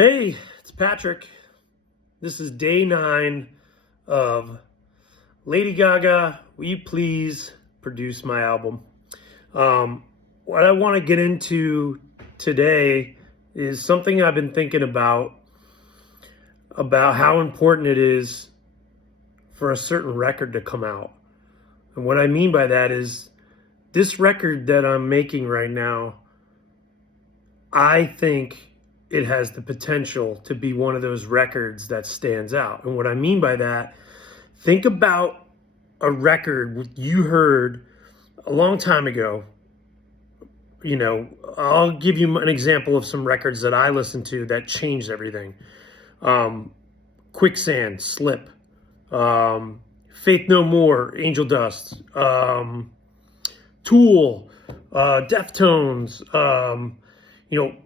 Hey, it's Patrick. This is day 9 of Lady Gaga, will you please produce my album? What I want to get into today is something I've been thinking about how important it is for a certain record to come out. And what I mean by that is this record that I'm making right now, I think it has the potential to be one of those records that stands out. And what I mean by that, think about a record you heard a long time ago. You know, I'll give you an example of some records that I listened to that changed everything. Quicksand, Slip. Faith No More, Angel Dust. Tool, Deftones.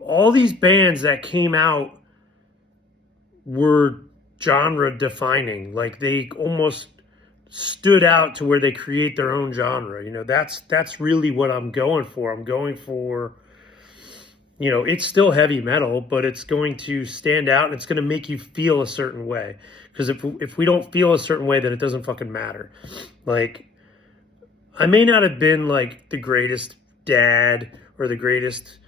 All these bands that came out were genre defining. Like, they almost stood out to where they create their own genre. That's really what I'm going for. I'm going for, it's still heavy metal, but it's going to stand out and it's going to make you feel a certain way. Because if we don't feel a certain way, then it doesn't fucking matter. Like, I may not have been like the greatest dad or the greatest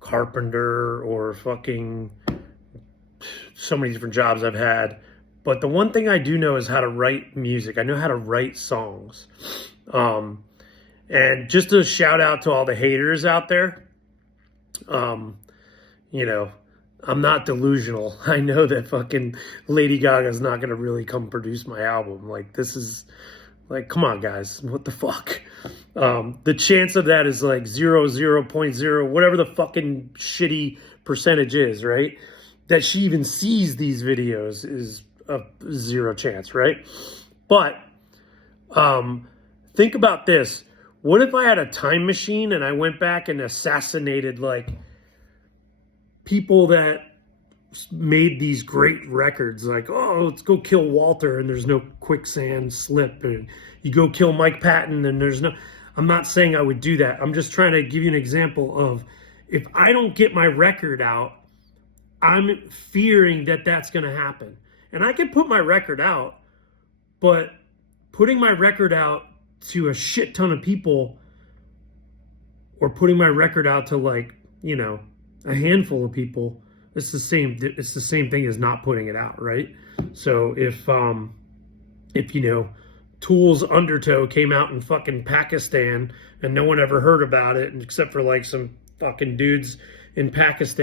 carpenter or fucking so many different jobs I've had, but the one thing I do know is how to write music. I know how to write songs. And just a shout out to all the haters out there. I'm not delusional. I know that fucking Lady Gaga is not going to really come produce my album. Like, this is like, come on, guys, what the fuck? The chance of that is like 0.0, whatever the fucking shitty percentage is, right? That she even sees these videos is a 0 chance, right? But think about this. What if I had a time machine and I went back and assassinated like people that made these great records, like, oh, let's go kill Walter and there's no Quicksand, Slip, and you go kill Mike Patton and there's no... I'm not saying I would do that. I'm just trying to give you an example of, if I don't get my record out, I'm fearing that that's going to happen. And I can put my record out, but putting my record out to a shit ton of people, or putting my record out to like, a handful of people, it's the same thing as not putting it out, right? So if Tool's Undertow came out in fucking Pakistan and no one ever heard about it except for like some fucking dudes in Pakistan